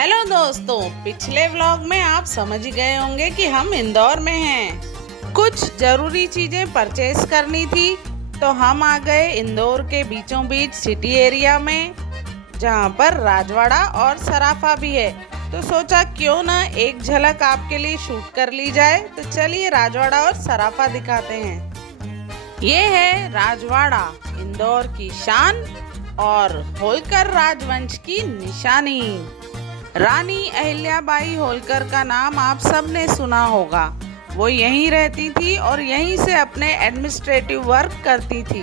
Hello दोस्तों, पिछले vlog में आप समझ ही गए होंगे कि हम इंदौर में हैं। कुछ जरूरी चीजें परचेस करनी थी तो हम आ गए इंदौर के बीचों बीच सिटी एरिया में, जहां पर राजवाड़ा और सराफा भी है। तो सोचा क्यों ना एक झलक आपके लिए शूट कर ली जाए। तो चलिए राजवाड़ा और सराफा दिखाते हैं। ये है राजवाड़ा, इंदौर की शान और होलकर राजवंश की निशानी। रानी अहिल्याबाई होलकर का नाम आप सब ने सुना होगा। वो यहीं रहती थी और यहीं से अपने एडमिनिस्ट्रेटिव वर्क करती थी।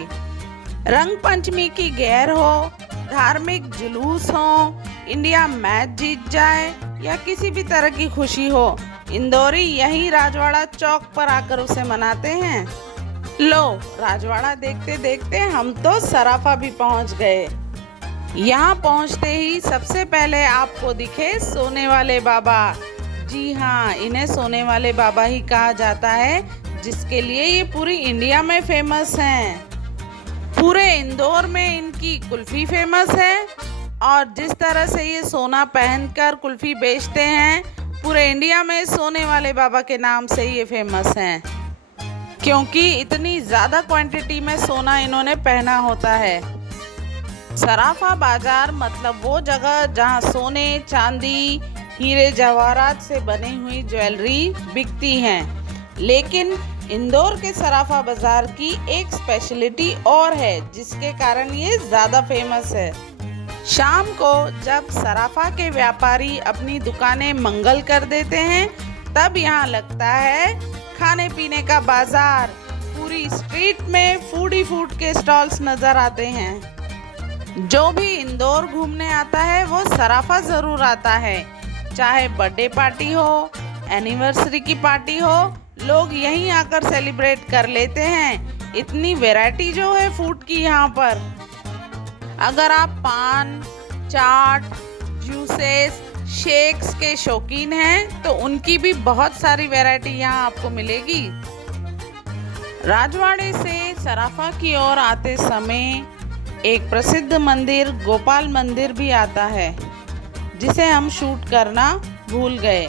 रंग पंचमी की गैर हो, धार्मिक जुलूस हो, इंडिया मैच जीत जाए या किसी भी तरह की खुशी हो, इंदौरी यहीं राजवाड़ा चौक पर आकर उसे मनाते हैं। लो, राजवाड़ा देखते देखते हम तो सराफा भी पहुंच गए। यहाँ पहुँचते ही सबसे पहले आपको दिखे सोने वाले बाबा। जी हाँ, इन्हें सोने वाले बाबा ही कहा जाता है, जिसके लिए ये पूरी इंडिया में फेमस हैं। पूरे इंदौर में इनकी कुल्फी फेमस है और जिस तरह से ये सोना पहनकर कुल्फी बेचते हैं, पूरे इंडिया में सोने वाले बाबा के नाम से ये फेमस हैं, क्योंकि इतनी ज़्यादा क्वांटिटी में सोना इन्होंने पहना होता है। सराफा बाजार मतलब वो जगह जहां सोने, चांदी, हीरे जवाहरात से बनी हुई ज्वेलरी बिकती हैं। लेकिन इंदौर के सराफा बाजार की एक स्पेशलिटी और है, जिसके कारण ये ज़्यादा फेमस है। शाम को जब सराफा के व्यापारी अपनी दुकानें मंगल कर देते हैं, तब यहाँ लगता है खाने पीने का बाजार। पूरी स्ट्रीट में फूड ही फूड के स्टॉल्स नज़र आते हैं। जो भी इंदौर घूमने आता है वो सराफा ज़रूर आता है। चाहे बर्थडे पार्टी हो, एनिवर्सरी की पार्टी हो, लोग यहीं आकर सेलिब्रेट कर लेते हैं। इतनी वैरायटी जो है फूड की यहाँ पर। अगर आप पान, चाट, जूसेस, शेक्स के शौकीन हैं तो उनकी भी बहुत सारी वैरायटी यहाँ आपको मिलेगी। राजवाड़े से सराफा की ओर आते समय एक प्रसिद्ध मंदिर गोपाल मंदिर भी आता है, जिसे हम शूट करना भूल गए,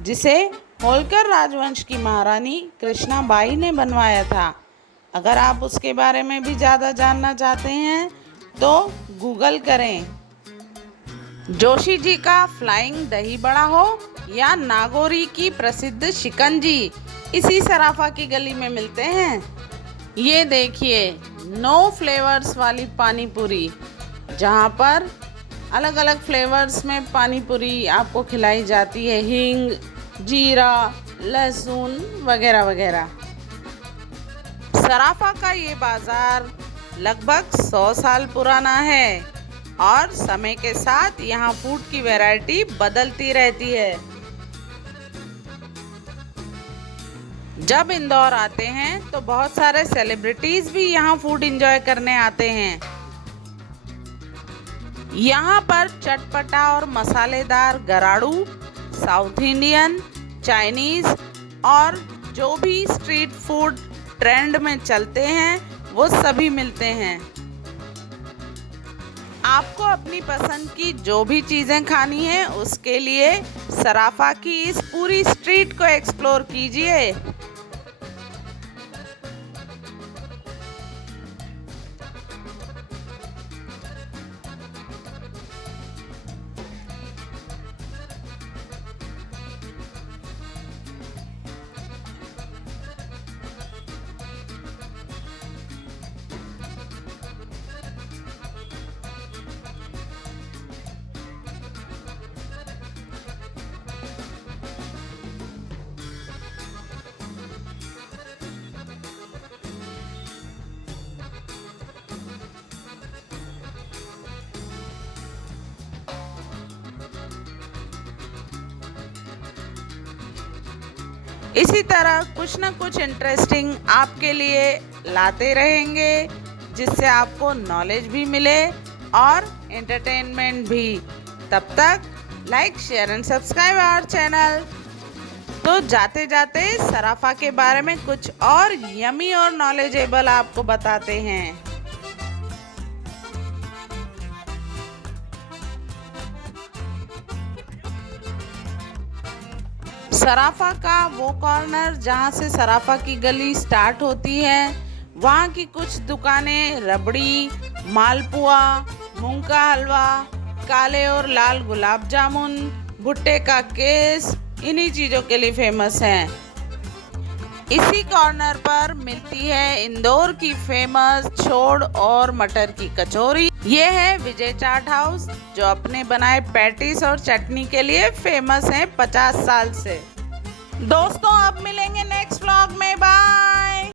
जिसे होलकर राजवंश की महारानी कृष्णाबाई ने बनवाया था। अगर आप उसके बारे में भी ज़्यादा जानना चाहते हैं तो गूगल करें। जोशी जी का फ्लाइंग दही बड़ा हो या नागौरी की प्रसिद्ध शिकंजी इसी सराफा की गली में मिलते हैं। ये देखिए, 9 फ्लेवर्स वाली पानी पूरी, जहाँ पर अलग अलग फ्लेवर्स में पानी पूरी आपको खिलाई जाती है। हींग, जीरा, लहसुन वगैरह वगैरह। सराफा का ये बाज़ार लगभग 100 साल पुराना है और समय के साथ यहाँ फूड की वैरायटी बदलती रहती है। जब इंदौर आते हैं तो बहुत सारे सेलिब्रिटीज भी यहाँ फूड एंजॉय करने आते हैं। यहाँ पर चटपटा और मसालेदार गराड़ू, साउथ इंडियन, चाइनीज और जो भी स्ट्रीट फूड ट्रेंड में चलते हैं वो सभी मिलते हैं। आपको अपनी पसंद की जो भी चीज़ें खानी है, उसके लिए सराफा की इस पूरी स्ट्रीट को एक्सप्लोर कीजिए। इसी तरह कुछ ना कुछ इंटरेस्टिंग आपके लिए लाते रहेंगे, जिससे आपको नॉलेज भी मिले और एंटरटेनमेंट भी। तब तक like, share and subscribe our channel. तो जाते जाते सराफा के बारे में कुछ और यमी और नॉलेजेबल आपको बताते हैं। सराफा का वो कॉर्नर जहाँ से सराफा की गली स्टार्ट होती है, वहाँ की कुछ दुकानें रबड़ी, मालपुआ, मूंग का हलवा, काले और लाल गुलाब जामुन, भुट्टे का केस इन्हीं चीज़ों के लिए फेमस हैं। इसी कॉर्नर पर मिलती है इंदौर की फेमस छोड़ और मटर की कचौरी। ये है विजय चाट हाउस, जो अपने बनाए पैटीज और चटनी के लिए फेमस है 50 साल से। दोस्तों अब मिलेंगे नेक्स्ट व्लॉग में, बाय।